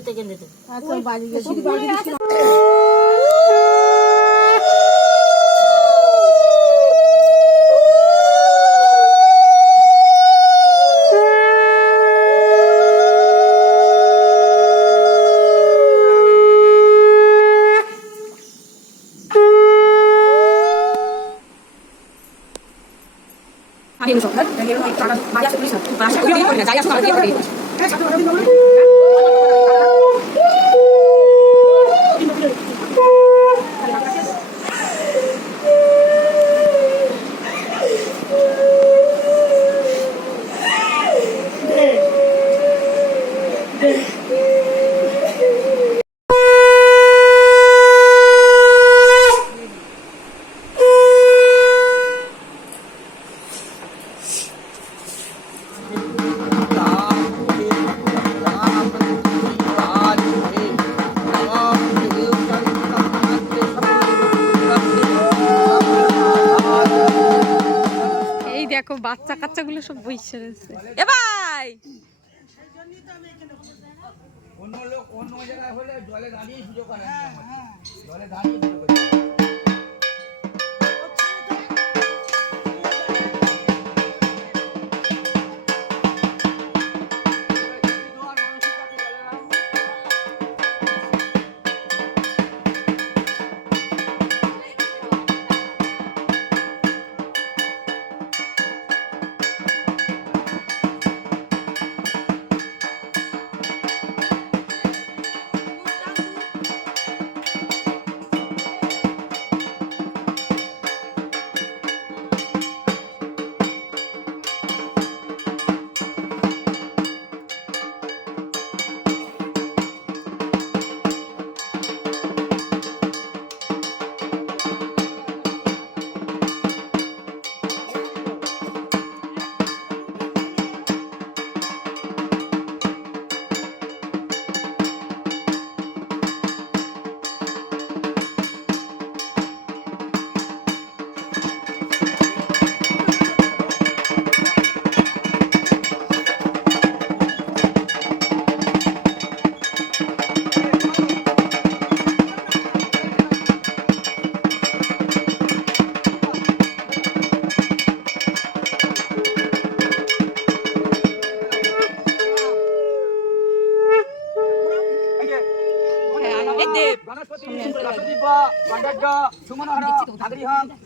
যেতে কেন যেতে আচ্ছা বাড়ি গেছি দেখো বাচ্চা কাচ্চাগুলো সব বইসে রয়েছে। এ ভাই অন্য লোক অন্য জায়গায় হলে জলে দাঁড়িয়ে পুজো করে, জলে দাঁড়িয়ে পুজো করে।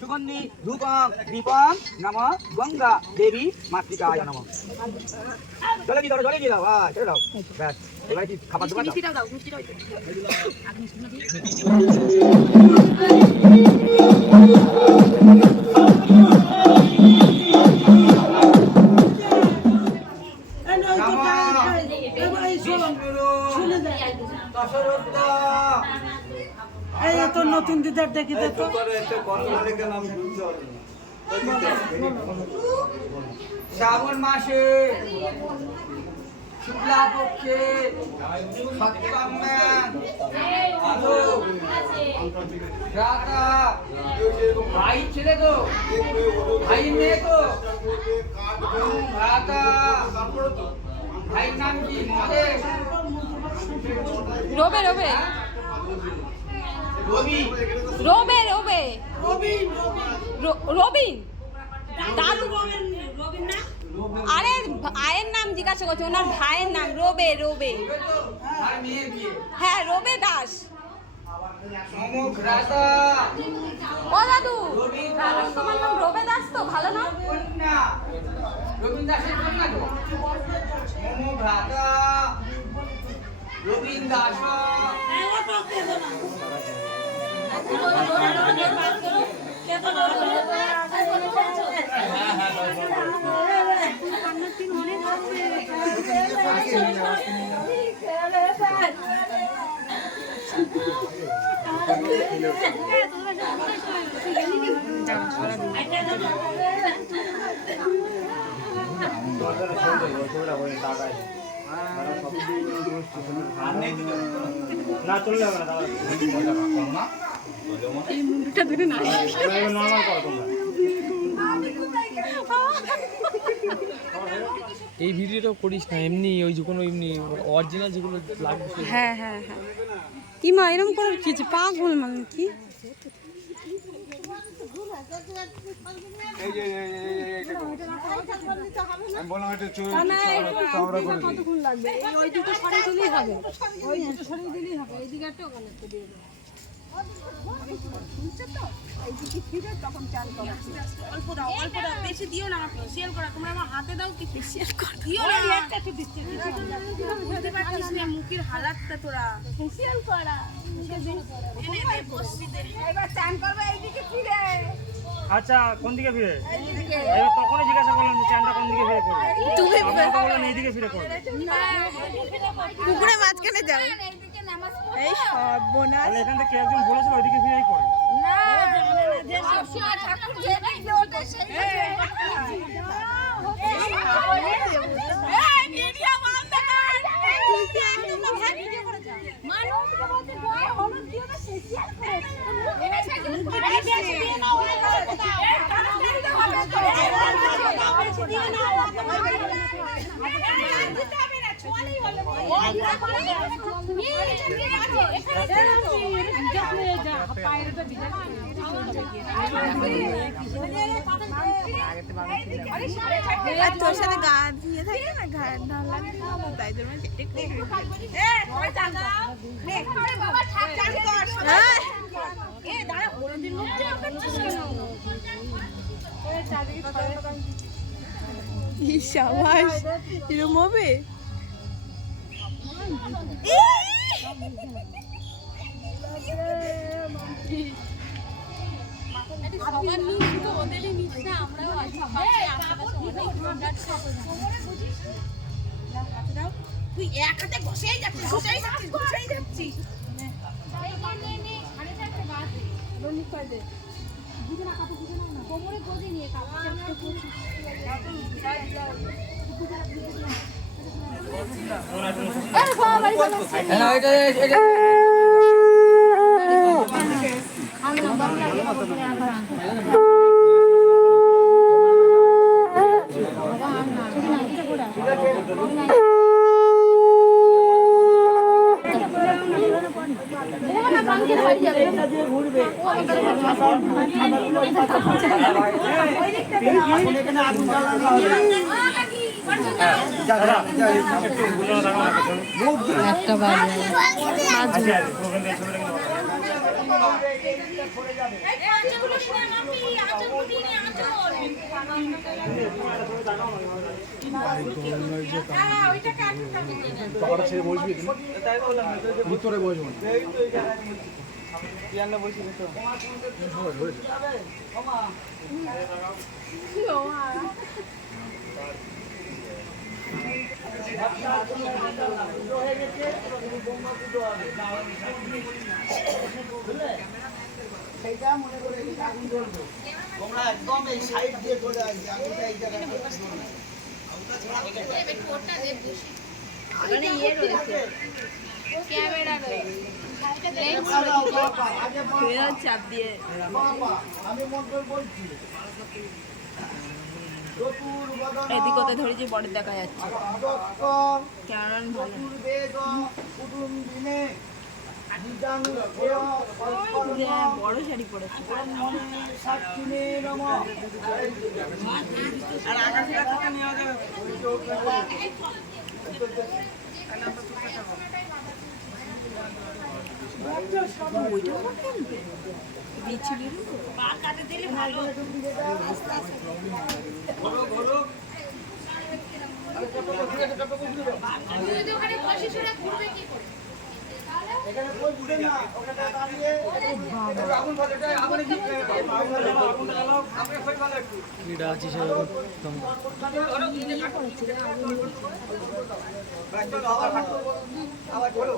সুগন্ধি ধূপং দীপং নম গঙ্গা দেবী মাতৃকায় নম। চলে কি ধরো, চলে কি দাও, চলে দাও, ব্যাস এবারে কি খাবার দাবার দাও। নতুন দিদার দেখি তো শ্রাবণ মাসে শুক্লা পক্ষে ভাই ছেলে তো ভাই মেয়ে তো ভ্রাতা ভাইয়ের নাম কি? মহেশ। রবে রবে রবি রবে রবে রবিন দাদু। আরে ভাইয়ের নাম জিজ্ঞাসা করছে, ওনার ভাইয়ের নাম রবে রবে। আর মেয়ের বিয়ে? হ্যাঁ রবে দাস। ও দাদু তোমার নাম রবে দাস তো? ভালো নাম। রবীন দাসের কন্যা তো। মম ভ্রাতা রবীন দাস। না চলে যাবে না দাদা, এই মুন্ডুটা ধরে না নর্মাল করো তোমরা। এই ভিডিওটা করিস না, এমনি ওই যে কোনো এমনি অরিজিনাল যেগুলো লাগবে হ্যাঁ হ্যাঁ হ্যাঁ কি মা এরকম করে কিছু পাগল মানে কি আমি বললাম এটা চওড়া করে দিই। কতক্ষণ লাগবে? ওই দুটো সরিয়ে দিলেই হবে। ওই দুটো সরিয়ে দিলেই হবে। এই দিকে একটা ওখানে একটা দিয়ে দাও। অল্প দাও বেশি দিও না ফেসিয়াল করা তোমরা আমার হাতে দাও কি ফেসিয়াল কর দিও না একটা একটু দিচ্ছি বুঝতে পারছিস না মুখের হালাতটা তোরা ফেসিয়াল করা এনে দে বসি দে এবার চান করবে এইদিকে ফিরে আচ্ছা কোন দিকে ফিরে এবার তখনই জিজ্ঞাসা করলাম যে চানটা কোন দিকে ফিরে করবে তুমি বললেন এইদিকে ফিরে করবে পুকুরে মাঝখানে যাও এইদিকে নামাজ পড়ো এই সর্বনাশ তাহলে এখান থেকে কেউ একজন বলেছিল ওইদিকে ফিরেই করে না যে সব ঠাকুর যে দেখবে ওটা সেই এই ভিডিও বন্ধ কর তুই কি একদম ভাই ভিডিও করে যা মানুষকে বলতে দয়া হলুদ দিও না ফেসিয়াল করে এটা সাথে বেশি দিয়ে নাও তোর সাথে গা দিয়ে থাকে না ঘাট না লাগে তাই জন্য সাবাস এরকম হবে সবার নিচ তো ওদেরই নিচ না আমরাও তুই এক হাতে বসেই যাচ্ছিস বসেই যাচ্ছিস কোমরে গদি নিয়ে একটা বাজে ছেড়ে বসবি ভিতরে বসবো তোমরা একদম এই সাইড দিয়ে চলে আসবে আমি এই জায়গায় মানে ইয়ে রয়েছে ক্যামেরা রয়েছে চাপ দিয়ে এদিক ওতে ধরে যে বড় দেখা যাচ্ছে কেমন বড় শাড়ি পরেছে আর আকাশে টাকা নেওয়া যাবে এখানে কই বুঝে না ওখানে দাঁড়িয়ে আগুন ফাটাটা আগুন কি আগুন জ্বালাও আপনি কই ভালো একটু এটা আছে সব একদম আবার বলো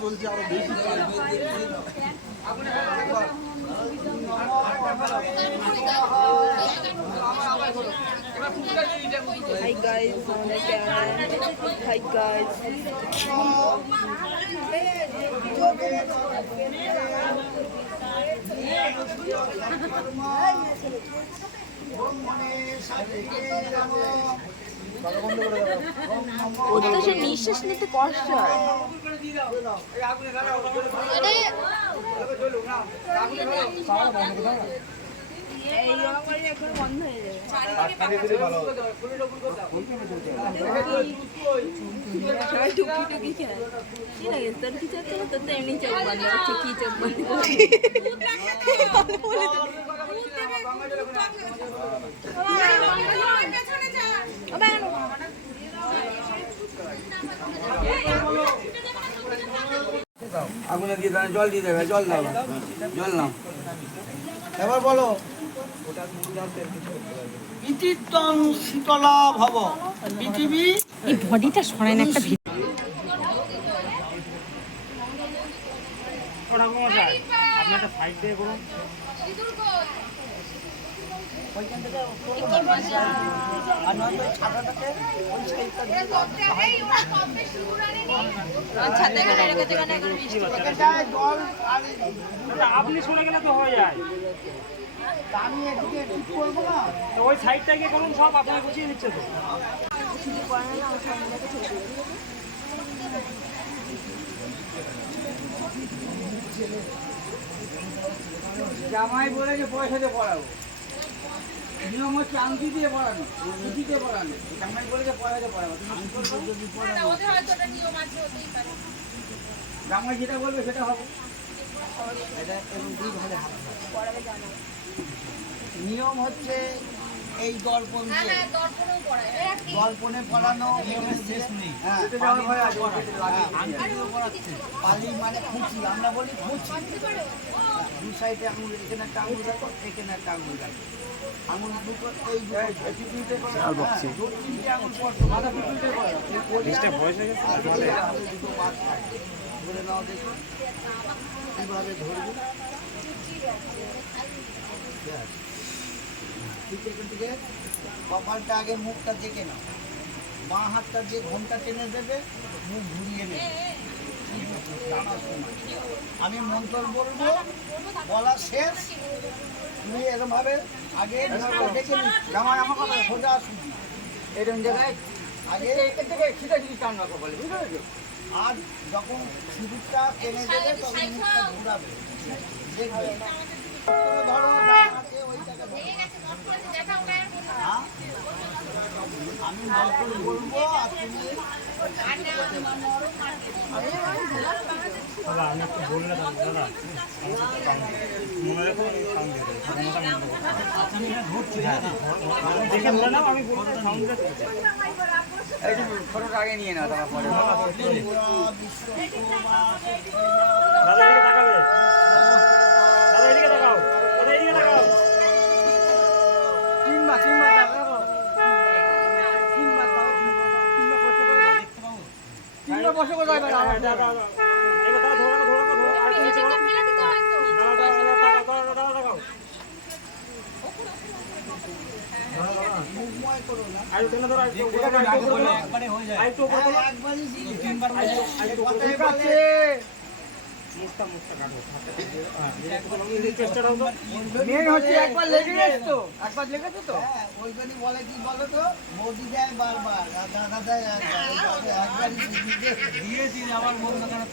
চলছে আরো বেশি এবার হাই গাইস, আমাদের ক্যামেরা। Hi guys. ওটা তো সে নিঃশ্বাস নিতে কষ্ট হয়। এই করে এখন বন্ধ হয়ে যাবে। সবাই টুকি টুকি খেয়ে কি লাগে তোর কি চোখ তোর তো এমনি চোখ বন্ধ হচ্ছে কি চোখ বন্ধ আগুনে দিয়ে দাও, জল দিয়ে দেবে, জল দাও, জল নাও। এবার বলো ইতিত্বং শীতলা ভব পৃথিবী এই বডিটা সরায় না একটা ঠাকুমশাই আপনি একটা সাইড দিয়ে করুন। আর নয়তো ওই ছাতাটাকে ওই সাইডটা দিয়ে এখানটায় জল আর আপনি সরে গেলে তো হয়ে যায়। আমি এদিকে ঠিক করবো না। তো ওই সাইডটা গিয়ে করুন, সব আপনাকে গুছিয়ে দিচ্ছে তো। জামাই বলেছে পয়সা দিয়ে পড়াবো, নিয়ম হচ্ছে আংটি দিয়ে পড়ানো, রুটি দিয়ে পড়ানো। জামাই বলেছে পয়সা দিয়ে পড়াবো, তুমি কি করবে? জামাই যেটা বলবে সেটা হবে। এটা এবং দুই ভাবে হাত নিয়ম হচ্ছে এই দর্পণ দিয়ে দর্পণে পড়ানো নিয়মের শেষ নেই। হ্যাঁ, পালি মানে খুঁচি, আমরা বলি খুঁচি। দু সাইডে আঙুল, এখানে একটা আঙুল রাখো, এখানে একটা আঙুল রাখো। আঙুল দুটো এই দুটো দু তিনটে আঙুল পড়তো, মাথা পিছুতে পড়ো। দুটো পাত ধরে নাও, দেখো কিভাবে ধরবে। ঠিক এখান থেকে কপালটা আগে মুখটা দেখে নাও, বাঁ হাতটা যে ঘোমটা টেনে দেবে, মুখ ঘুরিয়ে নেবে। আমি মন্ত্র বলবো, বলা শেষ, তুমি এরকম ভাবে আগে দেখে নি। জামাই আমার কথা সোজা সুজি এরকম জায়গায় আগে, এখান থেকে ছিটা ছিটি টান রাখো বলে, বুঝতে পেরেছো? আর যখন সিঁদুরটা টেনে দেবে তখন মুখটা ঘুরাবে, দেখবে। ধরো ডান হাতে ওই জায়গা ধরো। হ্যাঁ? আমি মন্ত্র বলবো আর তুমি দাদা আমি একটু বললে দাদা মনে রেখো, সাউন্ড দিয়ে দেবো। দেখে বলে নাও, আমি বলবো সাউন্ড দিয়ে দেবো। এই যে ফটোটা আগে নিয়ে নাও, তারপরে দাদা এদিকে তাকাবে, দাদা এদিকে তাকাও, দাদা এদিকে তাকাও। তিনবার দাও, তিনবার দাও, তিনবার বসে করে দাও। দাদা এবার দাদা ধরে রাখো, আর তুমি নিচে করো। দাদা তাকাও। মুখময় করো না। আর কেন ধরো, আর একটু উপরে তোলো। একবারই ঠিক আছে, মুখটা কাটো। চেষ্টাটাও তো মেন হচ্ছে একবার লেগেছে তো, একবার লেগেছে তো। হ্যাঁ, ওইখানে বলে কি বলো তো, মোদি দেয় বারবার আর দাদা দেয় একবারই দিয়েছি। আমার মন লাগানো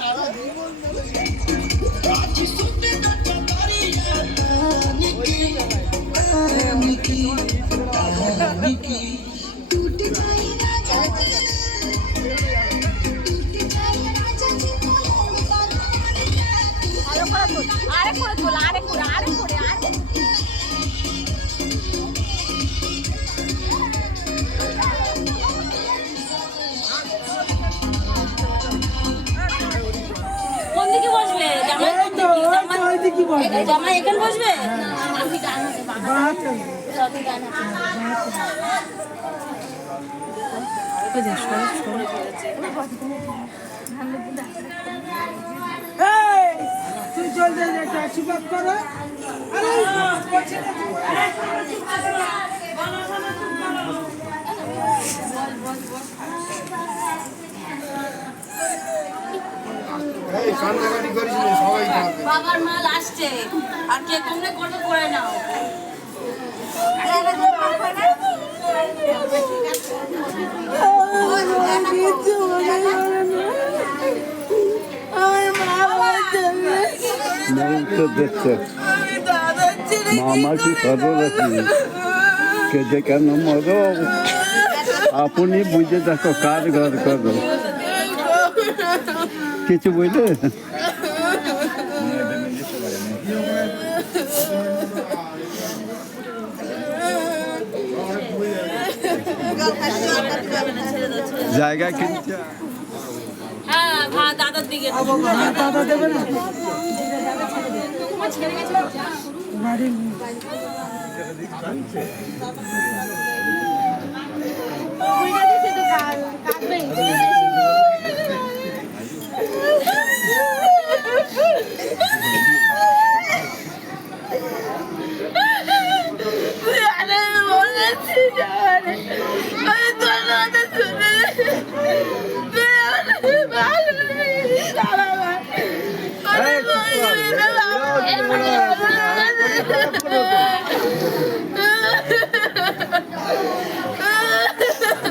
সারা জীবন বলে কোন দিকে বসবে? জামাই কোন দিকে? জামাই এখানে বসবে? আমি ডান হাতে, বাঁ হাতে। তুই ডান হাতে। তুই চল যা, আশীর্বাদ করো। কান্নাকাটি করিস না, সবাই খাবে। বাবার মাল আসছে আর কে কমলে করবে করে নাও তো দেখছে মামা কি সর্বরাশি কেটে কেন মরো আপনি বুঝে দেখো কার ঘর করো কিছু বুঝলে জায়গা কিনছে হ্যাঁ ভাই দাদার দিকে দাদা দেবে না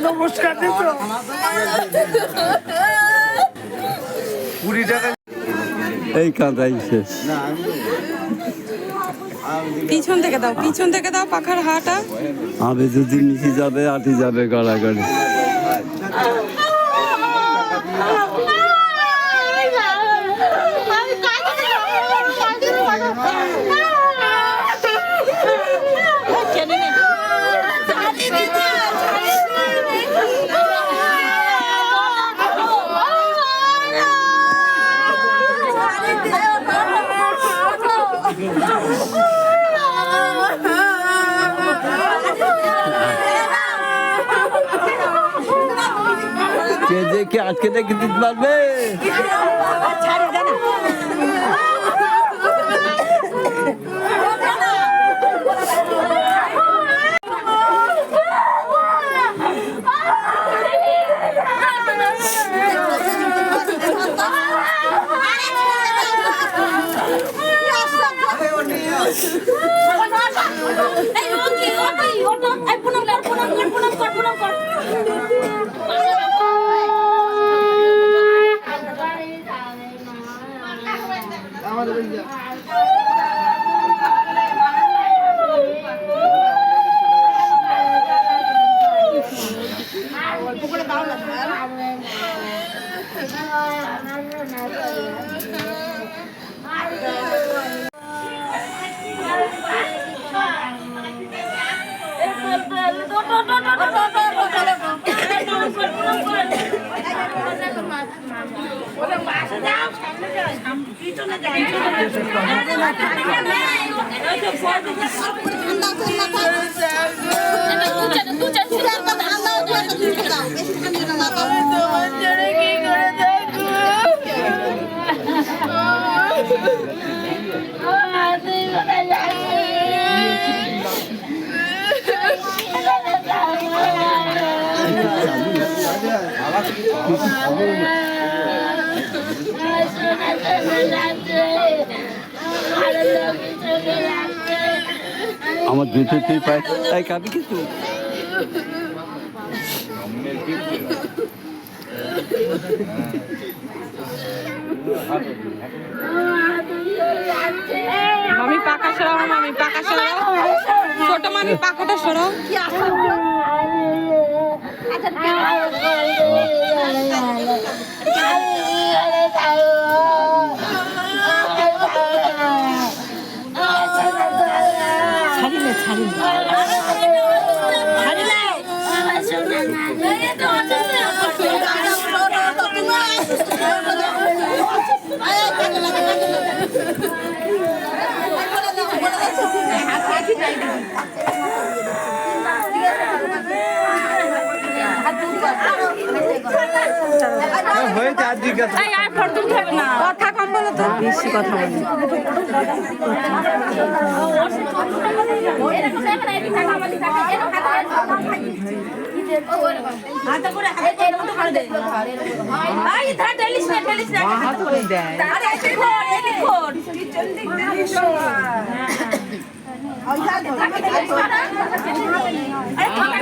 নমস্কার দিত 20 টাকা এই কাঁদাই শেষ পিছন থেকে দাও পাখার হাটা আমি যদি নিচে যাবে আটি যাবে গড়াগড়ি কে দেখে আজকে দেখে দিতে পারবে আমার দুটো তুই পাই তাই খাবি কিছু মামি পাকা সরাও মামি পাকা সরাও ছোট মামি পাকাটা সরাও কথা কম বলো তো বেশি কথা বলি হাতে করে হাতে দুটো করে দে আই ধর ঢেলিস না হাত করে দেয় আরে এই খোর পিছন দিক দিয়ে দিস ওই হাতে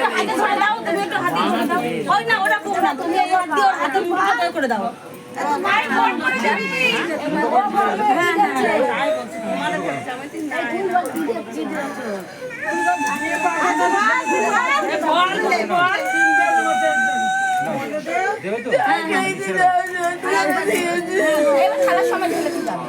হাতে ধরে দাও তুমি একটু হাতে ধরে দাও ওই না ওরা কোন না তুমি ওর হাতে মুঠো করে দাও ভাই ফোন করে দিবি খেলার সময় ঢেলে দিলাম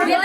ঢেলে